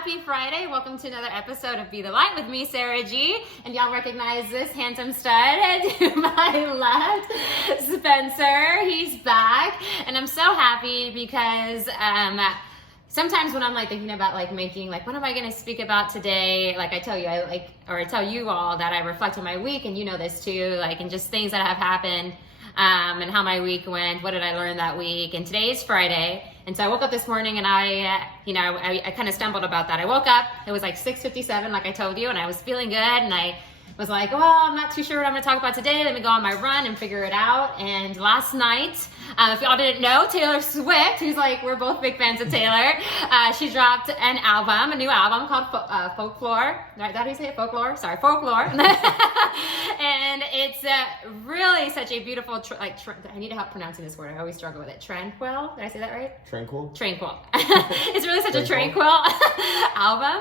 Happy Friday. Welcome to another episode of Be the Light with me, Sarah G. And y'all recognize this handsome stud to my left, Spencer. He's back. And I'm so happy because sometimes when I'm thinking about making what am I going to speak about today? I tell you, I tell you all that I reflect on my week, and you know this too, and just things that have happened. And how my week went, what did I learn that week, and today is Friday, and so I woke up this morning and I kind of stumbled about that. I woke up, it was 6:57 like I told you, and I was feeling good, and I was well, I'm not too sure what I'm going to talk about today, let me go on my run and figure it out. And last night, if y'all didn't know, Taylor Swift, who's we're both big fans of Taylor, she dropped an album, a new album called Folklore. Right, is that how you say it? Folklore? Sorry, Folklore. And it's really such a beautiful, I need to help pronouncing this word, I always struggle with it. Tranquil? Did I say that right? Tranquil? Tranquil. It's really such a tranquil album.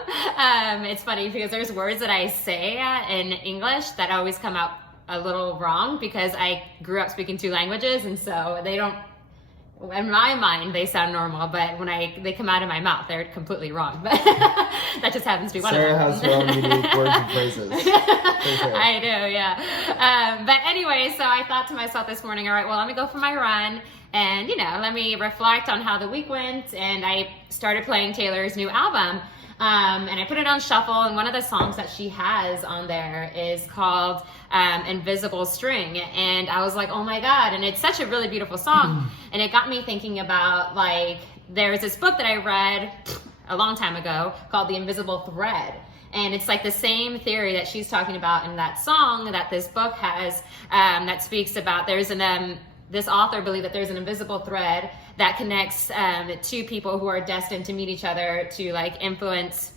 It's funny because there's words that I say in English that always come out a little wrong because I grew up speaking two languages, and so they don't, in my mind, they sound normal, but when they come out of my mouth, they're completely wrong. But that just happens to be one Sarah of them. Sarah has her own unique words and phrases. Okay. I do, yeah. But anyway, so I thought to myself this morning, all right, well, let me go for my run and, let me reflect on how the week went. And I started playing Taylor's new album. And I put it on shuffle, and one of the songs that she has on there is called Invisible String, and I was oh my God, and it's such a really beautiful song, and it got me thinking about there's this book that I read a long time ago called The Invisible Thread, and it's the same theory that she's talking about in that song that this book has, that speaks about this author believed that there's an invisible thread that connects two people who are destined to meet each other to influence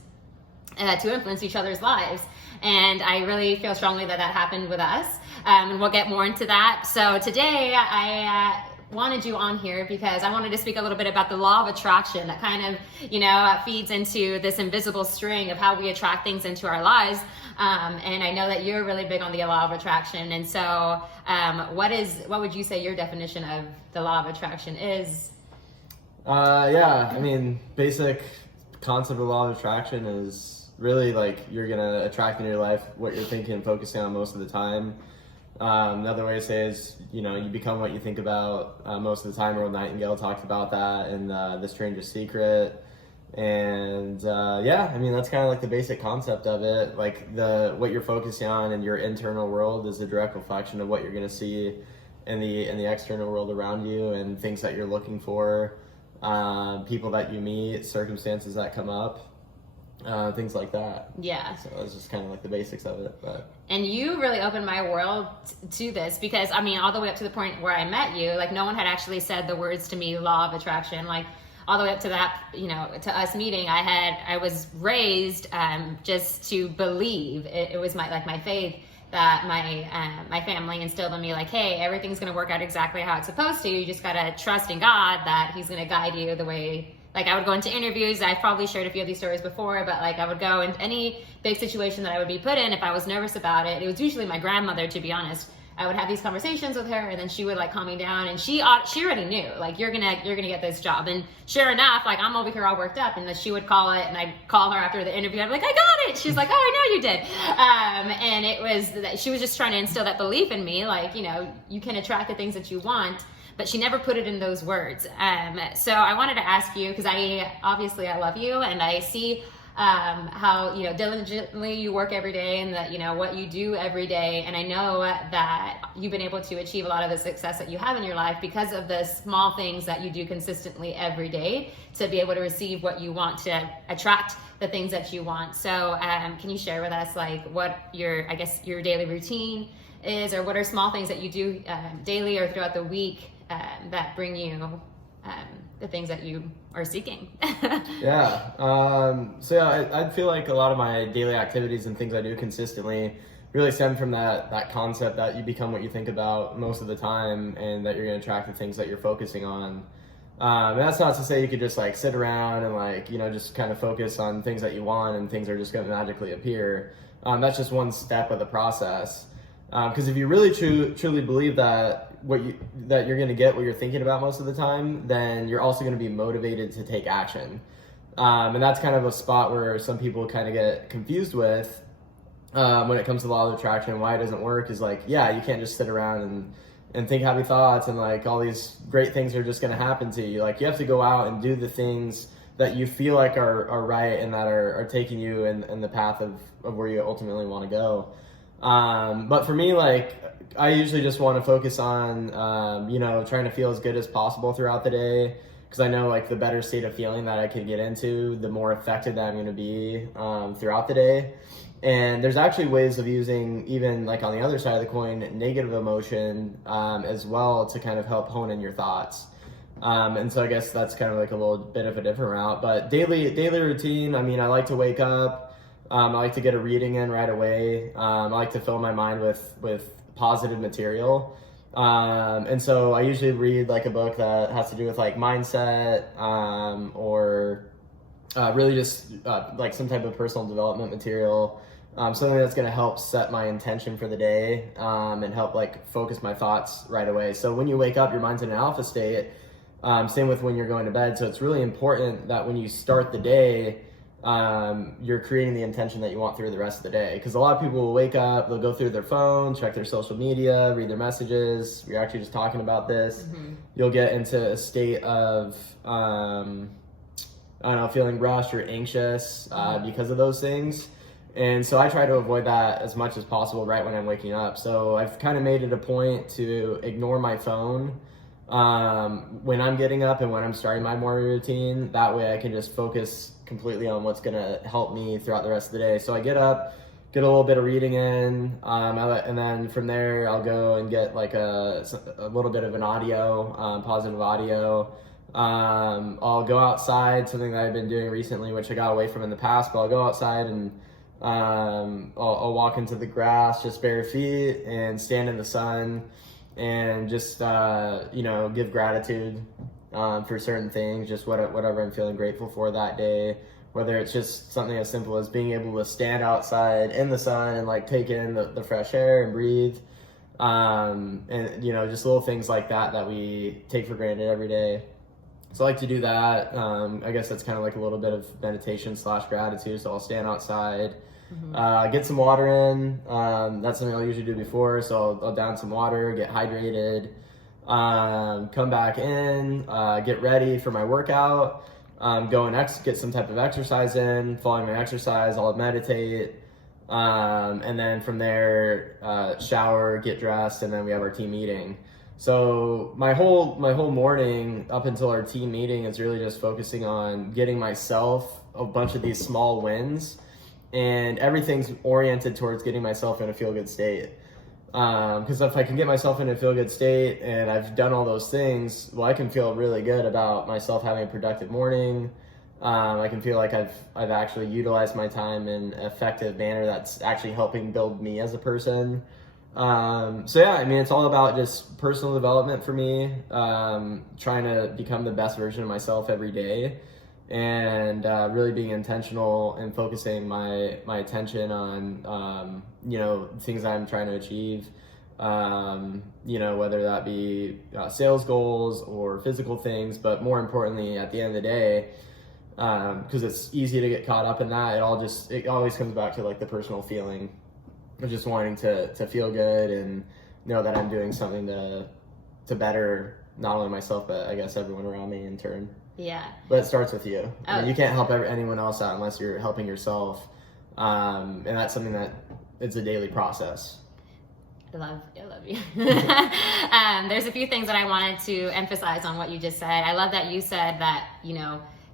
each other's lives. And I really feel strongly that happened with us. And we'll get more into that. So today I wanted you on here because I wanted to speak a little bit about the law of attraction that kind of, feeds into this invisible string of how we attract things into our lives. And I know that you're really big on the law of attraction. And so what would you say your definition of the law of attraction is? Basic concept of the law of attraction is really you're gonna attract in your life what you're thinking and focusing on most of the time. Another way to say is, you become what you think about most of the time. Earl Nightingale talked about that in The Strangest Secret. And that's kind of the basic concept of it. What you're focusing on in your internal world is a direct reflection of what you're going to see in the external world around you, and things that you're looking for, people that you meet, circumstances that come up, things like that. Yeah. So that's just kind of the basics of it. But. And you really opened my world to this because, all the way up to the point where I met you, no one had actually said the words to me, law of attraction. All the way up to that, to us meeting, I was raised just to believe. It was my faith that my family instilled in me, hey, everything's going to work out exactly how it's supposed to. You just got to trust in God that He's going to guide you the way. I would go into interviews. I've probably shared a few of these stories before, but I would go into any big situation that I would be put in if I was nervous about it. It was usually my grandmother, to be honest. I would have these conversations with her, and then she would calm me down, and she already knew you're gonna get this job. And sure enough, I'm over here all worked up, and then she would call it, and I'd call her after the interview. I'd be I got it. She's oh, I know you did. And it was that she was just trying to instill that belief in me, you can attract the things that you want. But she never put it in those words. So I wanted to ask you, because I love you, and I see how diligently you work every day, and that what you do every day, and I know that you've been able to achieve a lot of the success that you have in your life because of the small things that you do consistently every day to be able to receive what you want, to attract the things that you want. So can you share with us what your daily routine is, or what are small things that you do daily or throughout the week that bring you the things that you are seeking? I feel a lot of my daily activities and things I do consistently really stem from that concept that you become what you think about most of the time, and that you're going to attract the things that you're focusing on. And that's not to say you could just sit around and just kind of focus on things that you want and things are just going to magically appear. That's just one step of the process. Because if you really truly believe that you're going to get what you're thinking about most of the time, then you're also going to be motivated to take action. And that's kind of a spot where some people kind of get confused with when it comes to the law of attraction. Why it doesn't work is like, yeah, you can't just sit around and think happy thoughts and like all these great things are just going to happen to you. Like you have to go out and do the things that you feel like are right and that are taking you in the path of where you ultimately want to go. But for me, like I usually just want to focus on, trying to feel as good as possible throughout the day. Because I know like the better state of feeling that I can get into, the more effective that I'm going to be throughout the day. And there's actually ways of using, even like on the other side of the coin, negative emotion as well to kind of help hone in your thoughts. And so I guess that's kind of like a little bit of a different route. But daily routine, I mean, I like to wake up. I like to get a reading in right away. I like to fill my mind with positive material. And so I usually read like a book that has to do with like mindset or really just like some type of personal development material. Something that's going to help set my intention for the day and help like focus my thoughts right away. So when you wake up, your mind's in an alpha state. Same with when you're going to bed. So it's really important that when you start the day, you're creating the intention that you want through the rest of the day. Because a lot of people will wake up, they'll go through their phone, check their social media, read their messages. We're actually just talking about this. Mm-hmm. You'll get into a state of, feeling rushed or anxious because of those things. And so I try to avoid that as much as possible right when I'm waking up. So I've kind of made it a point to ignore my phone when I'm getting up and when I'm starting my morning routine. That way I can just focus completely on what's going to help me throughout the rest of the day. So I get up, get a little bit of reading in, and then from there I'll go and get like a little bit of an audio, positive audio. I'll go outside, something that I've been doing recently, which I got away from in the past, but I'll go outside and I'll walk into the grass, just bare feet, and stand in the sun and just, give gratitude for certain things, just whatever I'm feeling grateful for that day. Whether it's just something as simple as being able to stand outside in the sun and like take in the fresh air and breathe. And, just little things like that we take for granted every day. So I like to do that. I guess that's kind of like a little bit of meditation / gratitude. So I'll stand outside, get some water in. That's something I'll usually do before. So I'll down some water, get hydrated, come back in, get ready for my workout, go and get some type of exercise in. Following my exercise, I'll meditate. And then from there, shower, get dressed, and then we have our team meeting. So my whole morning up until our team meeting is really just focusing on getting myself a bunch of these small wins, and everything's oriented towards getting myself in a feel-good state. Because if I can get myself in a feel-good state and I've done all those things, well, I can feel really good about myself having a productive morning. I can feel like I've actually utilized my time in an effective manner that's actually helping build me as a person. It's all about just personal development for me, trying to become the best version of myself every day, and really being intentional and focusing my attention on things I'm trying to achieve, whether that be sales goals or physical things. But more importantly, at the end of the day, because it's easy to get caught up in that, it always comes back to like the personal feeling of just wanting to feel good and know that I'm doing something to better not only myself, but I guess everyone around me in turn. Yeah. But it starts with you. I mean, you can't help anyone else out unless you're helping yourself. And that's something that it's a daily process. I love you. There's a few things that I wanted to emphasize on what you just said. I love that you said that,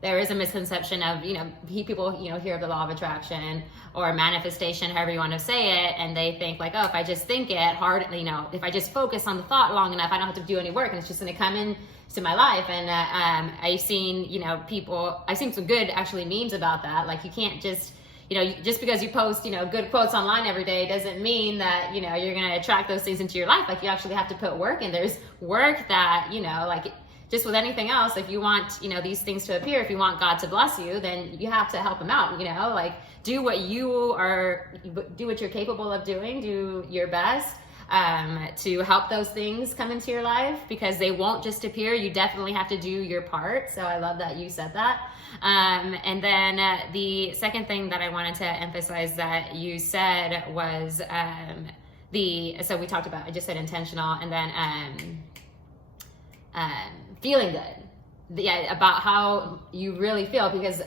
there is a misconception of, people, hear of the law of attraction or manifestation, however you want to say it, and they think like, oh, if I just think it hard, if I just focus on the thought long enough, I don't have to do any work and it's just going to come in to my life. And I've seen, I've seen some good actually memes about that. Like you can't just, just because you post, good quotes online every day doesn't mean that, you're going to attract those things into your life. Like you actually have to put work in. There's work that, just with anything else, if you want, these things to appear, if you want God to bless you, then you have to help him out, do what you're capable of doing, do your best. to help those things come into your life, because they won't just appear. You definitely have to do your part. So I love that you said that. And then the second thing that I wanted to emphasize that you said was so we talked about, I just said intentional, and then feeling good. Yeah, about how you really feel, because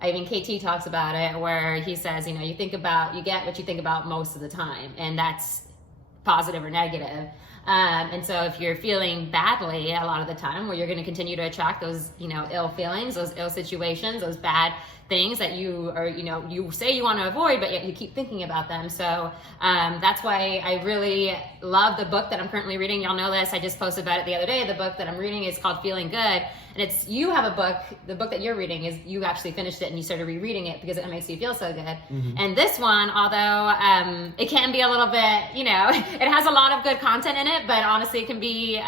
I mean, KT talks about it where he says, you get what you think about most of the time, and that's positive or negative. And so if you're feeling badly a lot of the time, well, you're going to continue to attract those, ill feelings, those ill situations, those bad things that you say you want to avoid, but yet you keep thinking about them. So that's why I really love the book that I'm currently reading. Y'all know this. I just posted about it the other day. The book that I'm reading is called Feeling Good. And you have a book, the book that you're reading is, you actually finished it and you started rereading it because it makes you feel so good. Mm-hmm. And this one, although it can be a little bit, it has a lot of good content in it, but honestly it can be,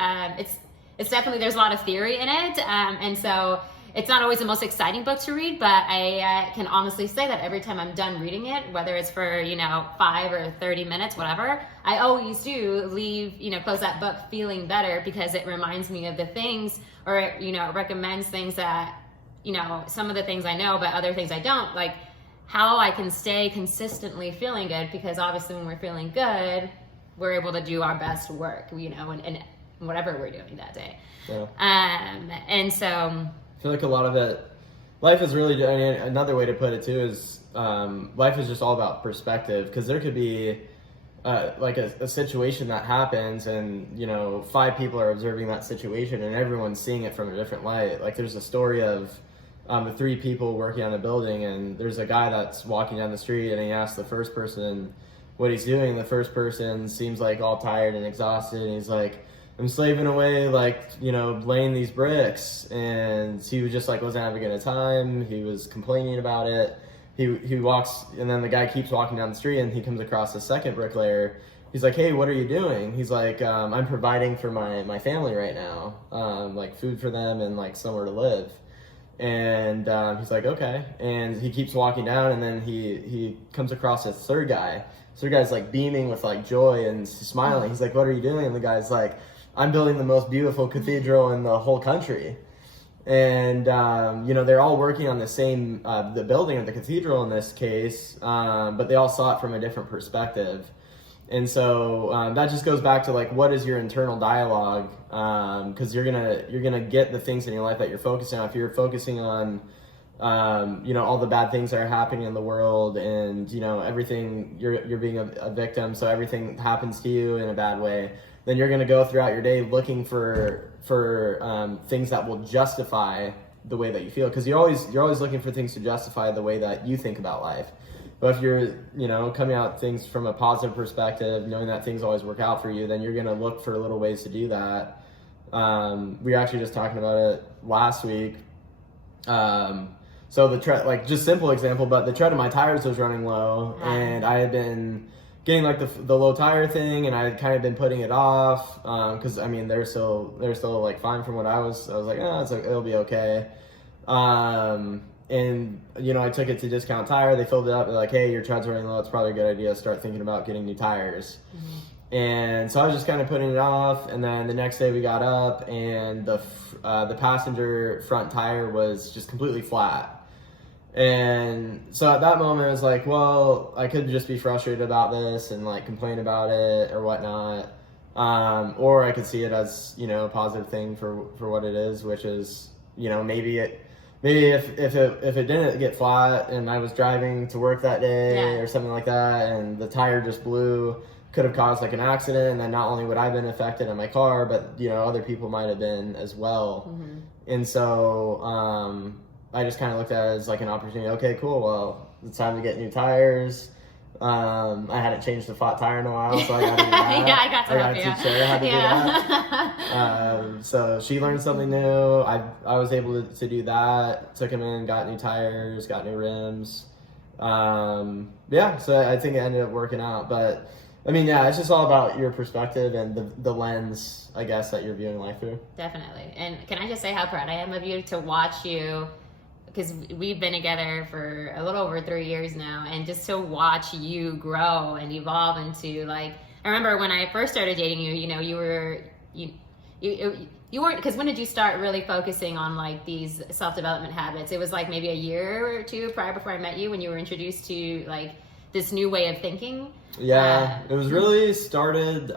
it's definitely, there's a lot of theory in it. And so it's not always the most exciting book to read, but I can honestly say that every time I'm done reading it, whether it's for, 5 or 30 minutes, whatever, I always do leave, close that book feeling better, because it reminds me of the things, or, it recommends things that, some of the things I know, but other things I don't, like how I can stay consistently feeling good, because obviously when we're feeling good, we're able to do our best work, and whatever we're doing that day. Yeah. And so I feel like a lot of it, life is really, another way to put it too is, life is just all about perspective, because there could be like a situation that happens and, 5 people are observing that situation and everyone's seeing it from a different light. Like there's a story of the 3 people working on a building, and there's a guy that's walking down the street and he asks the first person what he's doing. The first person seems like all tired and exhausted, and he's like, I'm slaving away, like, laying these bricks. And he was just like, wasn't having a good time. He was complaining about it. He walks, and then the guy keeps walking down the street, and he comes across a second bricklayer. He's like, hey, what are you doing? He's like, I'm providing for my family right now, like food for them and like somewhere to live. And he's like, okay. And he keeps walking down, and then he comes across a third guy. Third guy's like beaming with like joy and smiling. He's like, what are you doing? And the guy's like, I'm building the most beautiful cathedral in the whole country. And, they're all working on the same, the building of the cathedral in this case, but they all saw it from a different perspective. And so that just goes back to like, what is your internal dialogue? Because you're gonna get the things in your life that you're focusing on. If you're focusing on, all the bad things that are happening in the world, and everything, you're being a victim, so everything happens to you in a bad way, then you're going to go throughout your day looking for things that will justify the way that you feel, because you're always looking for things to justify the way that you think about life. But if you're coming out things from a positive perspective, knowing that things always work out for you, then you're going to look for little ways to do that. We were actually just talking about it last week. So just simple example, but the tread of my tires was running low, and I had been getting like the low tire thing, and I had kind of been putting it off, because they're still like fine from what I was like, it'll be okay. And I took it to Discount Tire. They filled it up. They're like, hey, your tread's running low. It's probably a good idea to start thinking about getting new tires. Mm-hmm. And so I was just kind of putting it off. And then the next day we got up, and the passenger front tire was just completely flat. And so at that moment I was like, well, I could just be frustrated about this and like complain about it or whatnot. Or I could see it as, a positive thing for what it is, which is, maybe if it didn't get flat and I was driving to work that day or something like that, and the tire just blew, could have caused like an accident, and then not only would I have been affected in my car, but other people might have been as well. Mm-hmm. And so I just kind of looked at it as like an opportunity. Okay, cool. Well, it's time to get new tires. I hadn't changed the flat tire in a while, so I got to do that. Yeah, I got to help you. Teach Sarah how to do that. So she learned something new. I was able to do that. Took him in, got new tires, got new rims. So I think it ended up working out. But it's just all about your perspective and the lens, I guess, that you're viewing life through. Definitely. And can I just say how proud I am of you to watch you, because we've been together for a little over 3 years now, and just to watch you grow and evolve into, like, I remember when I first started dating you, you weren't, because when did you start really focusing on like these self-development habits? It was like maybe a year or two prior before I met you, when you were introduced to like this new way of thinking. Yeah, it was really started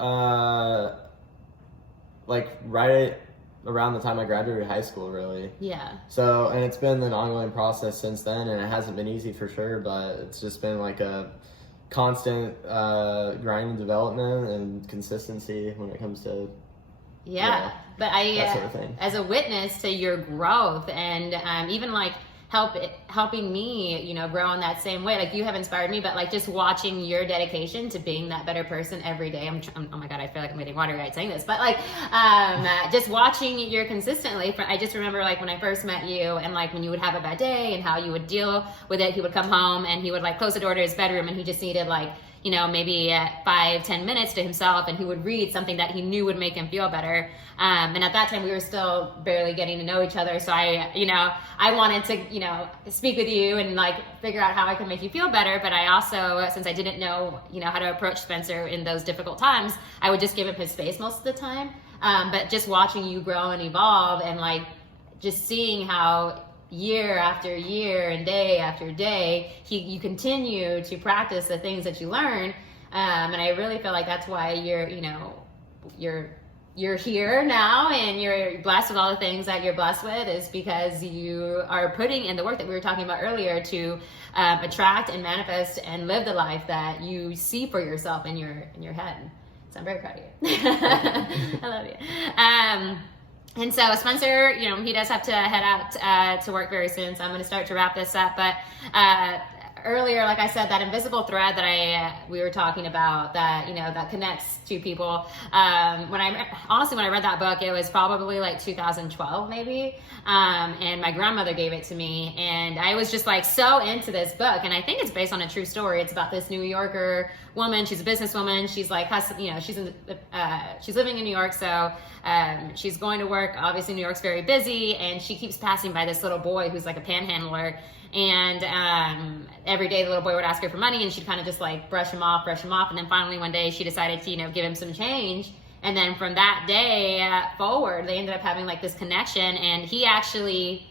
like right around the time I graduated high school, really. Yeah. So, and it's been an ongoing process since then, and it hasn't been easy for sure, but it's just been like a constant grind and development and consistency when it comes to yeah. But that sort of thing. As a witness to your growth, and even like helping me, grow in that same way. Like, you have inspired me, but like just watching your dedication to being that better person every day. Oh my God, I feel like I'm getting watery-eyed saying this, but like, just watching you consistently. I just remember like when I first met you, and like when you would have a bad day and how you would deal with it. He would come home and he would like close the door to his bedroom, and he just needed like, maybe 5-10 minutes to himself, and he would read something that he knew would make him feel better. And at that time we were still barely getting to know each other. So I wanted to, speak with you and like figure out how I could make you feel better. But I also, since I didn't know, how to approach Spencer in those difficult times, I would just give him his space most of the time. But just watching you grow and evolve, and like just seeing how year after year and day after day, you continue to practice the things that you learn. And I really feel like that's why you're here now, and you're blessed with all the things that you're blessed with, is because you are putting in the work that we were talking about earlier to attract and manifest and live the life that you see for yourself in your head. So I'm very proud of you. I love you. And so Spencer, he does have to head out to work very soon, so I'm going to start to wrap this up. But earlier, like I said, that invisible thread that we were talking about, that that connects to people. When I read that book, it was probably like 2012 maybe, and my grandmother gave it to me, and I was just like so into this book. And I think it's based on a true story. It's about this New Yorker woman. She's a businesswoman. She's like, she's living in New York, so she's going to work. Obviously, New York's very busy, and she keeps passing by this little boy who's like a panhandler. And every day the little boy would ask her for money, and she'd kind of just like brush him off. And then finally one day she decided to, give him some change. And then from that day forward, they ended up having like this connection, and he actually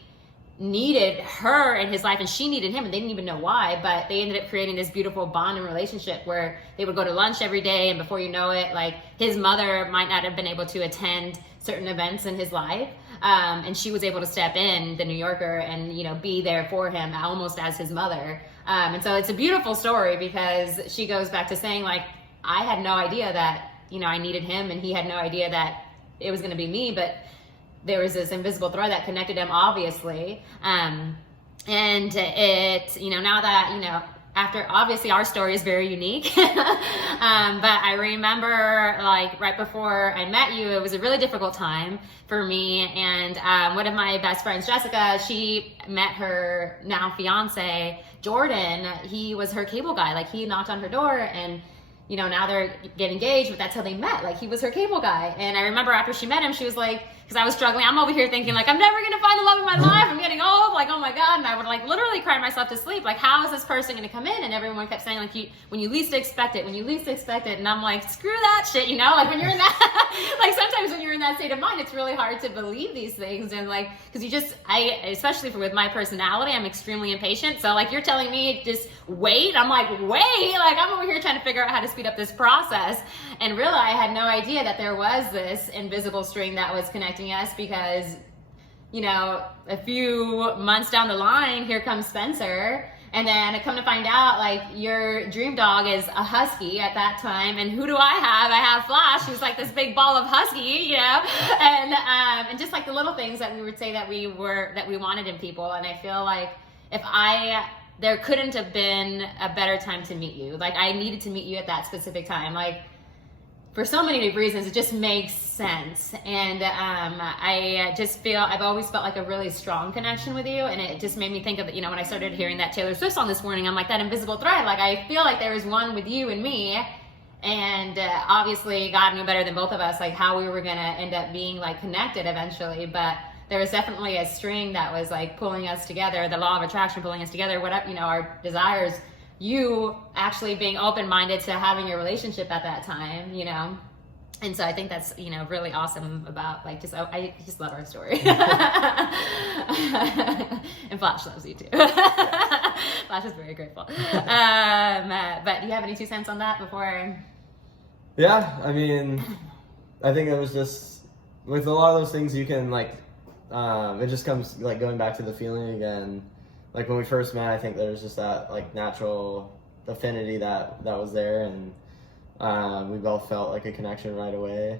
needed her in his life, and she needed him, and they didn't even know why, but they ended up creating this beautiful bond and relationship where they would go to lunch every day, and before you know it, like his mother might not have been able to attend certain events in his life, and she was able to step in, the New Yorker, and be there for him almost as his mother. And so it's a beautiful story, because she goes back to saying like, I had no idea that I needed him, and he had no idea that it was going to be me, but there was this invisible thread that connected them, obviously. And it, now that, after, obviously our story is very unique, but I remember like right before I met you, it was a really difficult time for me. And one of my best friends, Jessica, she met her now fiance, Jordan. He was her cable guy. Like, he knocked on her door, and now they're getting engaged, but that's how they met. Like, he was her cable guy. And I remember after she met him, she was like, because I was struggling, I'm over here thinking like, I'm never gonna find the love of my life, I'm getting old, like, oh my God. And I would like literally cry myself to sleep, like, how is this person gonna come in? And everyone kept saying like, when you least expect it, and I'm like, screw that shit, like when you're in that, like sometimes when you're in that state of mind, it's really hard to believe these things. And like, because especially with my personality, I'm extremely impatient. So like, you're telling me just wait, I'm like, wait, like I'm over here trying to figure out how to speed up this process. And really, I had no idea that there was this invisible string that was connecting us, because a few months down the line, here comes Spencer, and then I come to find out like your dream dog is a husky at that time. And who do I have? I have Flash, who's like this big ball of husky, and just like the little things that we would say that we wanted in people. And I feel like there couldn't have been a better time to meet you. Like, I needed to meet you at that specific time. Like, for so many reasons, it just makes sense. And I just feel, I've always felt like a really strong connection with you. And it just made me think of, when I started hearing that Taylor Swift song this morning, I'm like, that invisible thread. Like, I feel like there is one with you and me. And obviously, God knew better than both of us, like, how we were going to end up being, like, connected eventually. But there was definitely a string that was, like, pulling us together, the law of attraction pulling us together, whatever, our desires you actually being open-minded to having a relationship at that time, you know. And so I think that's, you know, really awesome about like just, I just love our story. And Flash loves you too. Flash is very grateful. But do you have any 2 cents on that before? Yeah, I mean, I think it was just, with a lot of those things you can like, it just comes like going back to the feeling again. Like when we first met, I think there was just that like natural affinity that was there, and we both felt like a connection right away.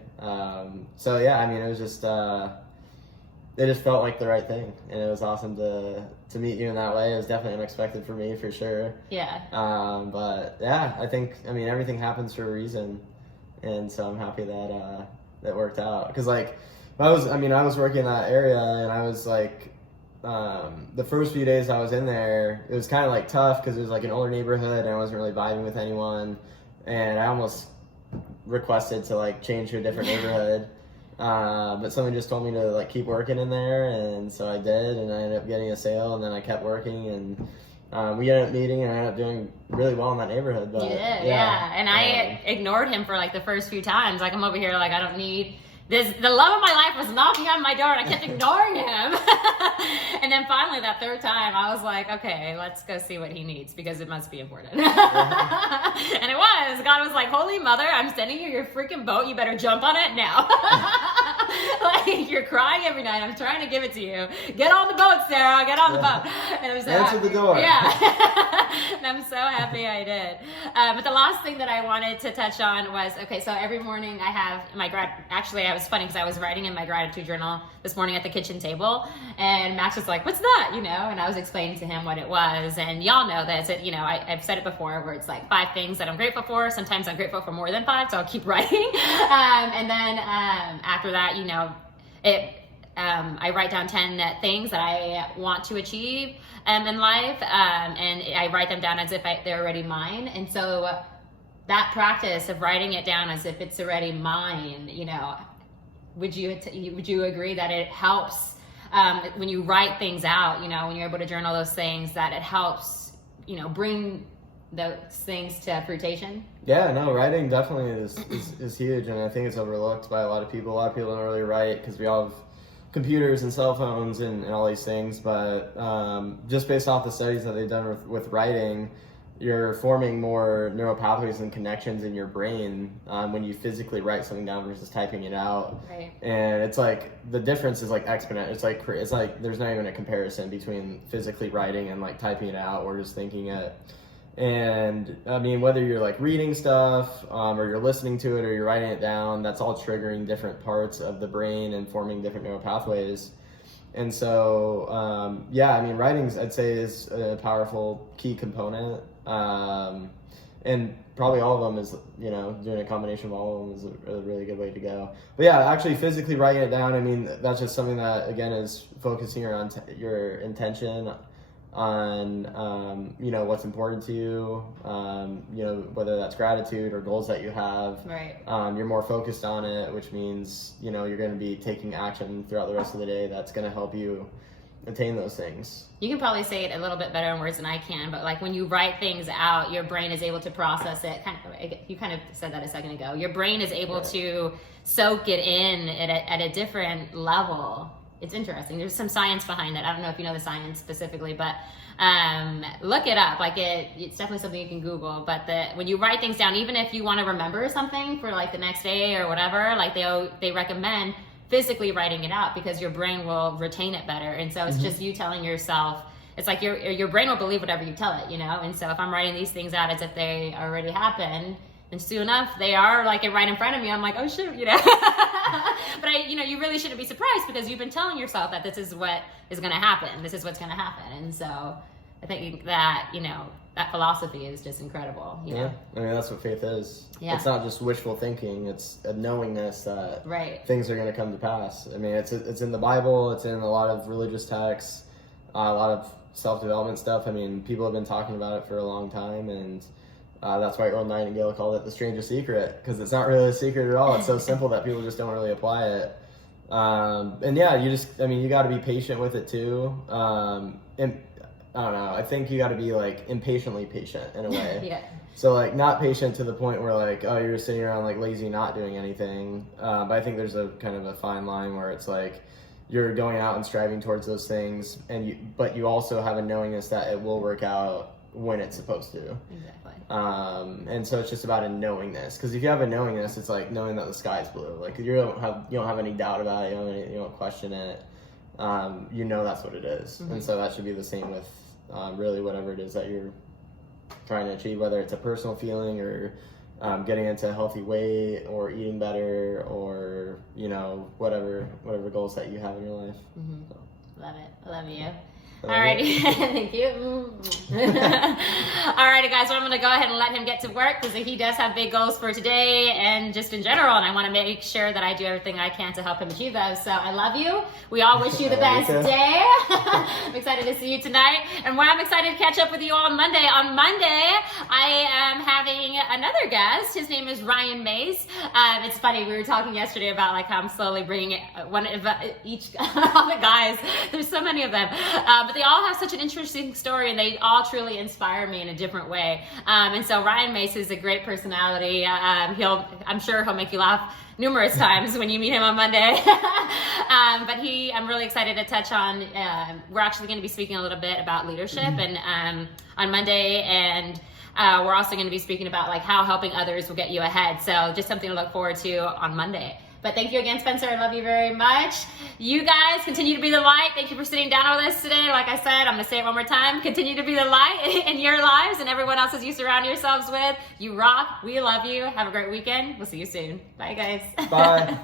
So yeah, I mean, it was just, it just felt like the right thing, and it was awesome to meet you in that way. It was definitely unexpected for me, for sure. Yeah. But yeah, I think, I mean, everything happens for a reason, and so I'm happy that that worked out. Because like, I was working in that area, and I was like, the first few days I was in there, it was kind of like tough because it was like an older neighborhood, and I wasn't really vibing with anyone. And I almost requested to like change to a different neighborhood, but someone just told me to like keep working in there, and so I did, and I ended up getting a sale, and then I kept working, and we ended up meeting, and I ended up doing really well in that neighborhood. But, you did, yeah. And I ignored him for like the first few times. Like I'm over here, like I don't need this. The love of my life was knocking on my door, and I kept ignoring him. And then finally, that 3rd time, I was like, okay, let's go see what he needs, because it must be important. And it was. God was like, holy mother, I'm sending you your freaking boat. You better jump on it now. Like, you're crying every night. I'm trying to give it to you. Get on the boat, Sarah. Get on the boat. And I'm so Answer happy. the door. Yeah. And I'm so happy I did. But the last thing that I wanted to touch on was, okay, so every morning I have my actually, it was funny because I was writing in my gratitude journal this morning at the kitchen table, and Max was like, what's that, you know? And I was explaining to him what it was, and y'all know that it's, you know, I've said it before, where it's like 5 things that I'm grateful for. Sometimes I'm grateful for more than 5, so I'll keep writing. And then after that, you know, I write down 10 things that I want to achieve in life, and I write them down as if they're already mine. And so that practice of writing it down as if it's already mine, you know, would you agree that it helps when you write things out, you know, when you're able to journal those things, that it helps, you know, bring those things to fruition? Yeah, no, writing definitely is huge, and I think it's overlooked by a lot of people. A lot of people don't really write because we all have computers and cell phones and all these things, but just based off the studies that they've done with writing, you're forming more neural pathways and connections in your brain when you physically write something down versus typing it out. Right. And it's like the difference is like exponential. It's like there's not even a comparison between physically writing and like typing it out or just thinking it. And I mean, whether you're like reading stuff or you're listening to it or you're writing it down, that's all triggering different parts of the brain and forming different neural pathways. And so, yeah, I mean, writing, I'd say, is a powerful key component. And probably all of them is, you know, doing a combination of all of them is a really good way to go. But yeah, actually physically writing it down, I mean, that's just something that, again, is focusing on your intention on, you know, what's important to you, you know, whether that's gratitude or goals that you have. Right. You're more focused on it, which means, you know, you're going to be taking action throughout the rest of the day that's going to help you attain those things. You can probably say it a little bit better in words than I can, but like when you write things out, your brain is able to process it. You kind of said that a second ago. Your brain is able to soak it in at a different level. It's interesting. There's some science behind it. I don't know if you know the science specifically, but look it up. Like it's definitely something you can Google. But when you write things down, even if you want to remember something for like the next day or whatever, like they recommend physically writing it out because your brain will retain it better. And so it's just you telling yourself. It's like your brain will believe whatever you tell it, you know. And so if I'm writing these things out as if they already happened, and soon enough they are like right in front of me, I'm like, oh shoot, you know. But you really shouldn't be surprised because you've been telling yourself that this is what is going to happen. This is what's going to happen. And so I think that, you know, that philosophy is just incredible. You know? I mean, that's what faith is. Yeah. It's not just wishful thinking. It's a knowingness that things are going to come to pass. I mean, it's in the Bible. It's in a lot of religious texts, a lot of self-development stuff. I mean, people have been talking about it for a long time, and that's why Earl Nightingale called it the strangest secret, because it's not really a secret at all. It's so simple that people just don't really apply it. And yeah, you got to be patient with it too. And I don't know. I think you got to be like impatiently patient in a way. Yeah. So like not patient to the point where like, oh, you're sitting around like lazy, not doing anything. But I think there's a kind of a fine line where it's like you're going out and striving towards those things, but you also have a knowingness that it will work out when it's supposed to. Exactly. And so it's just about a knowingness. Because if you have a knowingness, it's like knowing that the sky's blue. Like you don't have any doubt about it. You don't question it. You know that's what it is. Mm-hmm. And so that should be the same with really whatever it is that you're trying to achieve, whether it's a personal feeling or getting into a healthy weight or eating better or whatever goals that you have in your life. Mm-hmm. So. Love it. I love you. Love Alrighty, thank you. Alrighty, guys, well, I'm going to go ahead and let him get to work because he does have big goals for today and just in general, and I want to make sure that I do everything I can to help him achieve those. So I love you. We all wish you the best day. I'm excited to see you tonight, and I'm excited to catch up with you on Monday. On Monday, I am having another guest. His name is Ryan Mace. It's funny, we were talking yesterday about like how I'm slowly bringing one of each all the guys. There's so many of them. But they all have such an interesting story, and they all truly inspire me in a different way. And so Ryan Mace is a great personality. I'm sure he'll make you laugh numerous times when you meet him on Monday. But I'm really excited to touch on, we're actually going to be speaking a little bit about leadership and on Monday, and we're also going to be speaking about like how helping others will get you ahead. So just something to look forward to on Monday. But thank you again, Spencer. I love you very much. You guys continue to be the light. Thank you for sitting down with us today. Like I said, I'm going to say it one more time. Continue to be the light in your lives and everyone else you surround yourselves with. You rock. We love you. Have a great weekend. We'll see you soon. Bye, guys. Bye.